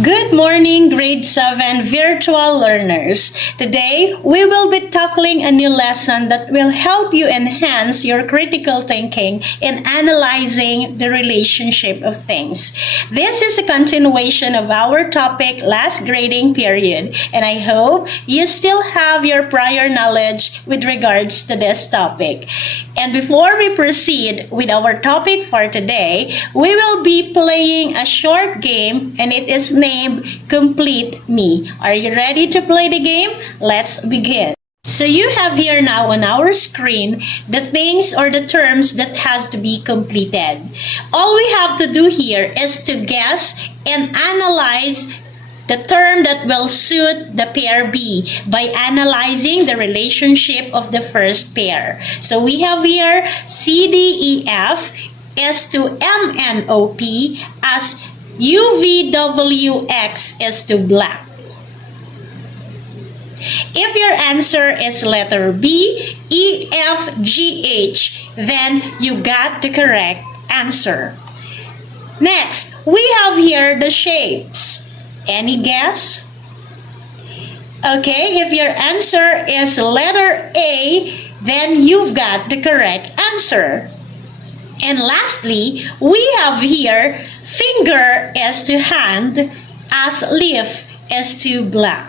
Good morning, grade 7 virtual learners. Today, we will be tackling a new lesson that will help you enhance your critical thinking in analyzing the relationship of things. This is a continuation of our topic last grading period, and I hope you still have your prior knowledge with regards to this topic. And before we proceed with our topic for today, we will be playing a short game, and it is named Complete Me. Are you ready to play the game? Let's begin. So you have here now on our screen the things or the terms that has to be completed. All we have to do here is to guess and analyze the term that will suit the pair B by analyzing the relationship of the first pair. So we have here CDEF is to MNOP as UVWX is to black. If your answer is letter B, EFGH, then you got the correct answer. Next, we have here the shapes. Any guess? Okay, if your answer is letter A, then you've got the correct answer. And lastly, we have here finger is to hand as leaf is to black.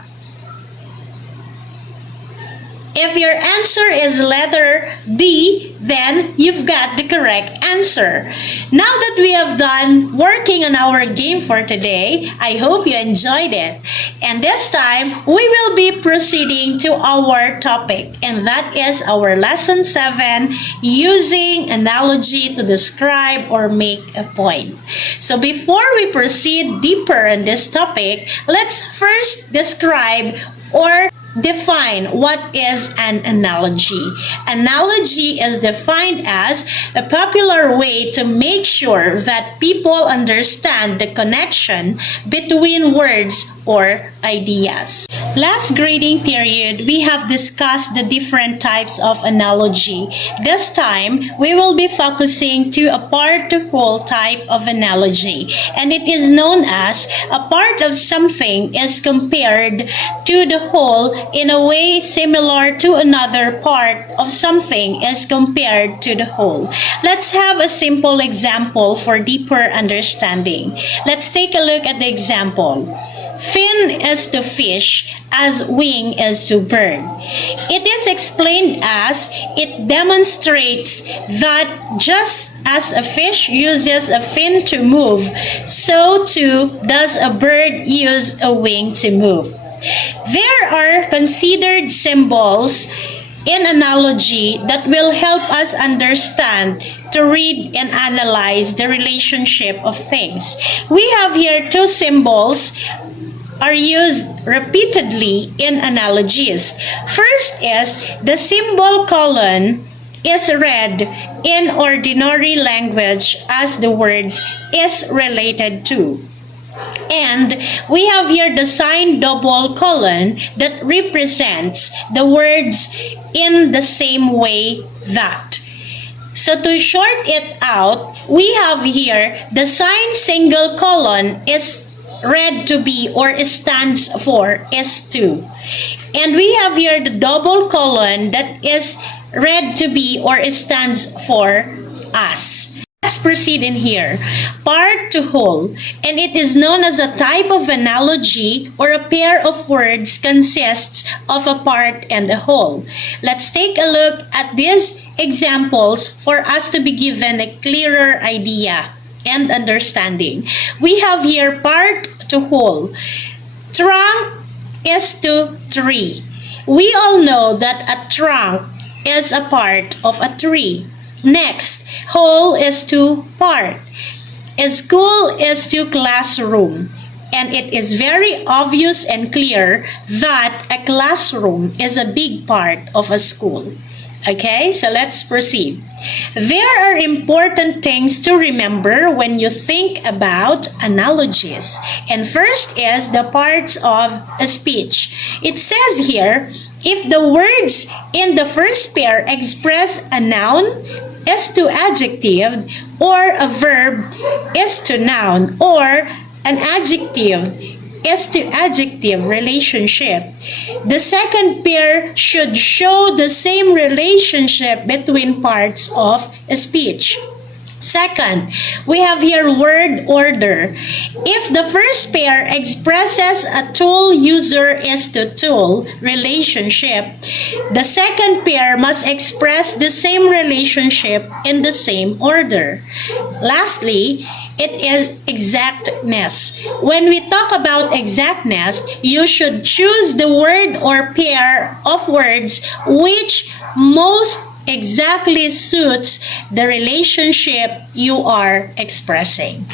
If your answer is letter D, then you've got the correct answer. Now that we have done working on our game for today, I hope you enjoyed it. And this time, we will be proceeding to our topic, and that is our lesson 7, using analogy to describe or make a point. So before we proceed deeper in this topic, let's first describe or define what is an analogy. Analogy is defined as a popular way to make sure that people understand the connection between words or ideas. Last grading period, we have discussed the different types of analogy. This time, we will be focusing to a part-to-whole type of analogy, and it is known as a part of something is compared to the whole in a way similar to another part of something is compared to the whole. Let's have a simple example for deeper understanding. Let's take a look at the example. Fin is to fish as wing is to bird. It is explained as it demonstrates that just as a fish uses a fin to move, so too does a bird use a wing to move. There are considered symbols in analogy that will help us understand, to read and analyze the relationship of things. We have here two symbols are used repeatedly in analogies. First is the symbol colon is read in ordinary language as the words is related to. And we have here the sign double colon that represents the words in the same way that. So to short it out, we have here the sign single colon is read to be or stands for is to. And we have here the double colon that is read to be or stands for as. Let's proceed in here. Part to whole, and it is known as a type of analogy or a pair of words consists of a part and a whole. Let's take a look at these examples for us to be given a clearer idea and understanding. We have here part to whole. Trunk is to tree. We all know that a trunk is a part of a tree. Next, whole is to part. A school is to classroom. And it is very obvious and clear that a classroom is a big part of a school. Okay, so let's proceed. There are important things to remember when you think about analogies. And first is the parts of a speech. It says here, if the words in the first pair express a noun is to adjective, or a verb is to noun, or an adjective is to adjective relationship, the second pair should show the same relationship between parts of speech. Second, we have here word order. If the first pair expresses a tool user is to tool relationship, the second pair must express the same relationship in the same order. Lastly, it is exactness. When we talk about exactness, you should choose the word or pair of words which most exactly suits the relationship you are expressing.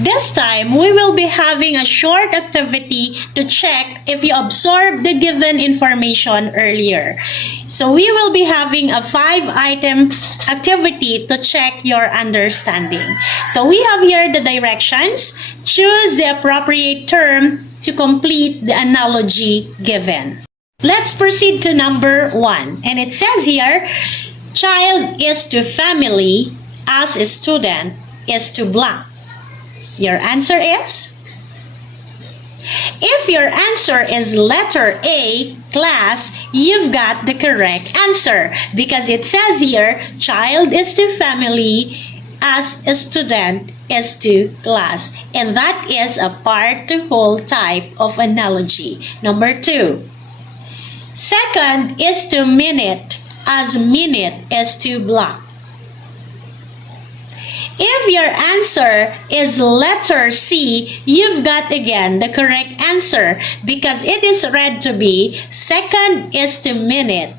This time, we will be having a short activity to check if you absorbed the given information earlier. So we will be having a 5-item activity to check your understanding. So we have here the directions. Choose the appropriate term to complete the analogy given. Let's proceed to number 1. And it says here, child is to family as a student is to blank. Your answer is? If your answer is letter A, class, you've got the correct answer because it says here, child is to family as a student is to class. And that is a part to whole type of analogy. Number 2. Second is to minute as minute is to block. If your answer is letter C, you've got again the correct answer because it is read to be second is to minute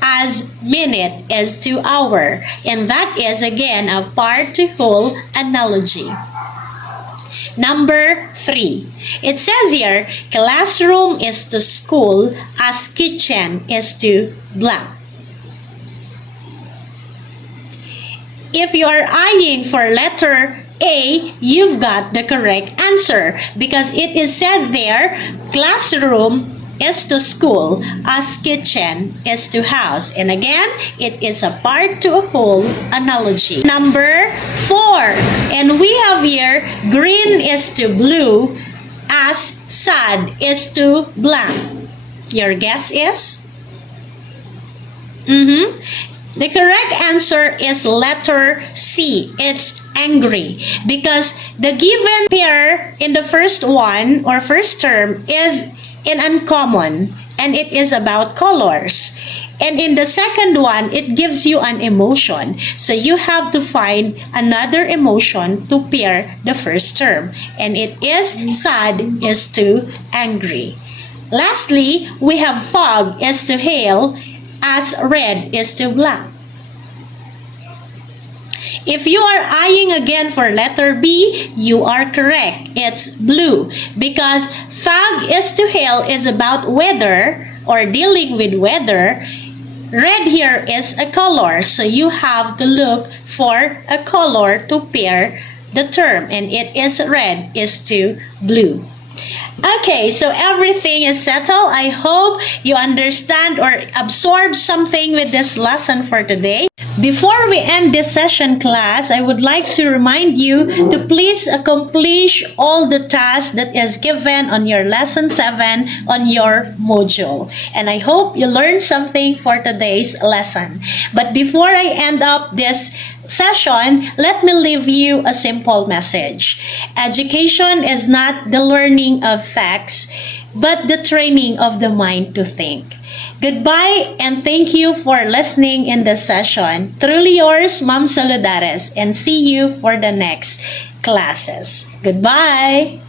as minute is to hour, and that is again a part to whole analogy. Number 3. It says here, classroom is to school as kitchen is to blank. If you are eyeing for letter A, you've got the correct answer because it is said there, classroom is to school as kitchen is to house. And again, it is a part to a whole analogy. Number 4. And we have here, green is to blue as sad is to blank. Your guess is? The correct answer is letter C. It's angry because the given pair in the first one or first term is in uncommon and it is about colors. And in the second one, it gives you an emotion. So you have to find another emotion to pair the first term. And it is sad is to angry. Lastly, we have fog is to hail as red is to black. If you are eyeing again for letter B, you are correct. It's blue because fog is to hail is about weather or dealing with weather. Red here is a color, so you have to look for a color to pair the term, and it is red is to blue. Okay, so everything is settled. I hope you understand or absorb something with this lesson for today. Before we end this session, class, I would like to remind you to please accomplish all the tasks that is given on your lesson 7 on your module. And I hope you learned something for today's lesson. But before I end up this session, let me leave you a simple message. Education is not the learning of facts, but the training of the mind to think. Goodbye and thank you for listening in this session. Truly yours, Ma'am Saludares, and see you for the next classes. Goodbye!